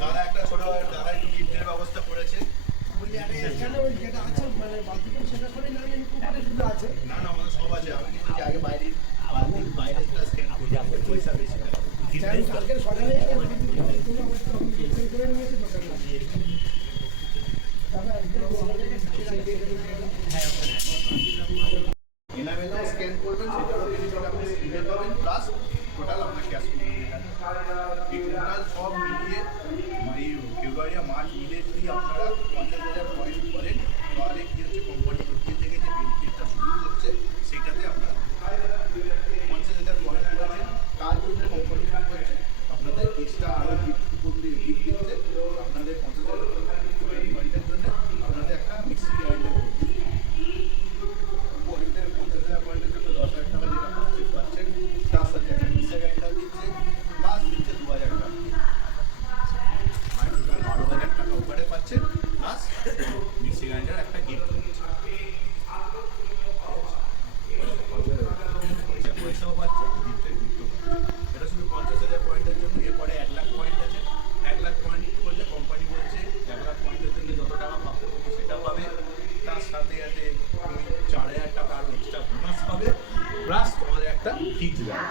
দাদা একটা ছোট দাদা একটু গিফটের ব্যবস্থা করেছে। না না আমাদের সব আছে। আমি কিন্তু আগে বাইরেটা স্ক্যান করি, পয়সা বেশি এনাবেলে স্ক্যান করবেন, সেটারও কিছুটা আপনি স্ক্রিনে পাবেন, প্লাস টোটাল আপনার ক্যাশ এই টোটাল সব মিলিয়ে এই ফেব্রুয়ারি আর মার্চ মিলে যদি আপনারা 50,000 পয়েন্ট করেন, তাহলে কী হচ্ছে, কোম্পানি তরফ থেকে যে বেনিফিটটা শুরু হচ্ছে সেটাতে আপনারা 50,000 পয়েন্ট করেছেন, তার জন্য কোম্পানি কী করছে আপনাদের এক্সট্রা আরও গিফট দিচ্ছে। আপনাদের 50,000 পয়েন্টের জন্য আপনাদের একটা মিক্সি গ্রাইন্ডার পয়েন্টের 50,000 পয়েন্টের জন্য 10,000 টাকা যেটা পাচ্ছেন, তার সাথে একটা মিক্সি গ্রাইন্ডার দিচ্ছে, প্লাস দিচ্ছে 2,000 টাকা, আর টোটাল 12,000 টাকা উপরে পাচ্ছেন, প্লাস মিক্সি গ্রাইন্ডার একটা গিফট দিচ্ছে। পয়সাও পাচ্ছে, গিফটের গিফটও। এটা শুধু 50,000 পয়েন্টের জন্য। এরপরে 1 লাখ পয়েন্ট আছে। 1 লাখ পয়েন্ট করলে কোম্পানি বলছে 1 লাখ পয়েন্টের জন্য যত টাকা প্রাপ্য হবে সেটাও পাবে, তার সাথে সাথে তুমি 4,000 টাকা আরও এক্সট্রা বোনাস পাবে, প্লাস তোমাদের একটা ফিক্স দেবে।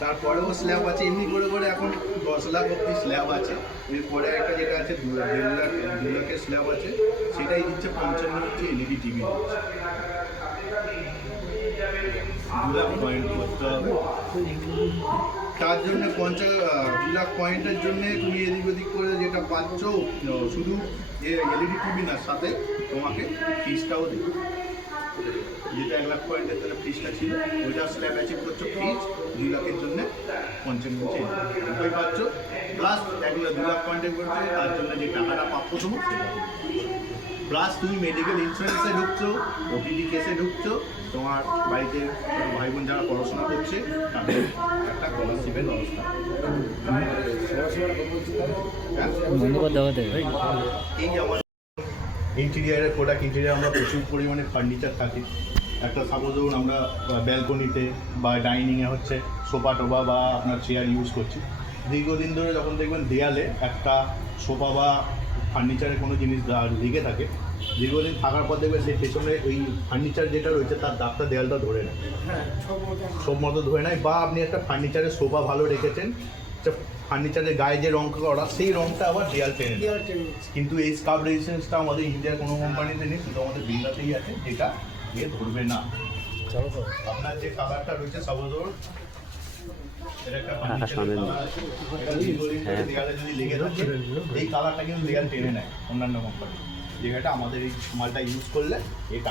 তারপরেও স্ল্যাব আছে, এমনি করে করে এখন 10 লাখ অব্দি স্ল্যাব আছে। এরপরে একটা যেটা আছে 2 লাখের স্ল্যাব আছে, সেটাই দিচ্ছে 55 হচ্ছে এলইডি টিভি দিচ্ছে। 2 লাখ পয়েন্ট করতে হবে, তার জন্য 2 লাখ পয়েন্টের জন্য তুমি এদিক ওদিক করে যেটা পাচ্ছ, শুধু এলইডি টিভি না, সাথে তোমাকে ফ্রিজটাও দেবে। যেটা 1 লাখ পয়েন্টের জন্য ফ্রিজটা ছিল, ওইটা স্ল্যাব অ্যাচিভ করছো, ফ্রিজ 2 লাখের জন্য 55 ওই পাচ্ছ, প্লাস 2 লাখ পয়েন্টের করছো, তার জন্য যে টাকাটা প্রাপ্য দেবো সেটা, প্লাস তুমি মেডিকেল ইন্স্যুরেন্সে ঢুকছো, ওটিডি কেসে ঢুকছো, তোমার বাড়িতে ভাই বোন যারা পড়াশোনা করছে তাদের একটা স্কলারশিপের ব্যবস্থা। এই আমার ইন্টেরিয়ারের প্রোডাক্ট, ইন্টেরিয়ার আমরা প্রচুর পরিমাণে ফার্নিচার থাকে। একটা সাপোজ ধরুন আমরা ব্যালকনিতে বা ডাইনিংয়ে হচ্ছে সোফা টোফা বা আপনার চেয়ার ইউজ করছি, দীর্ঘদিন ধরে যখন দেখবেন দেয়ালে একটা সোফা বা ফার্নিচারের কোনো জিনিস লেগে থাকে, দীর্ঘদিন থাকার পর দেখবেন সেই পেছনে ওই ফার্নিচার যেটা রয়েছে তার দাগটা দেয়ালটা ধরে নেয়, সব মতো ধরে নেয়। বা আপনি একটা ফার্নিচারের সোফা ভালো রেখেছেন, ফার্নিচারের গায়ে যে রঙ করা সেই রঙটা আবার দেয়াল টেনে নেয়। কিন্তু এই স্কার্ফ রেজিস্ট্যান্সটা আমাদের ইন্ডিয়ার কোনো কোম্পানিতে নেই, শুধু আমাদের বিল্ডাতেই আছে, যেটা এ ধরবে না। আপনার যে কালারটা রয়েছে সাবধান, এটা একটা দেয়ালে যদি লেগে থাকে, এই কালারটা কিন্তু দেয়াল টেনে নেয় অন্যান্য কোম্পানি, যেটা আমাদের এই মালটা ইউজ করলে এটা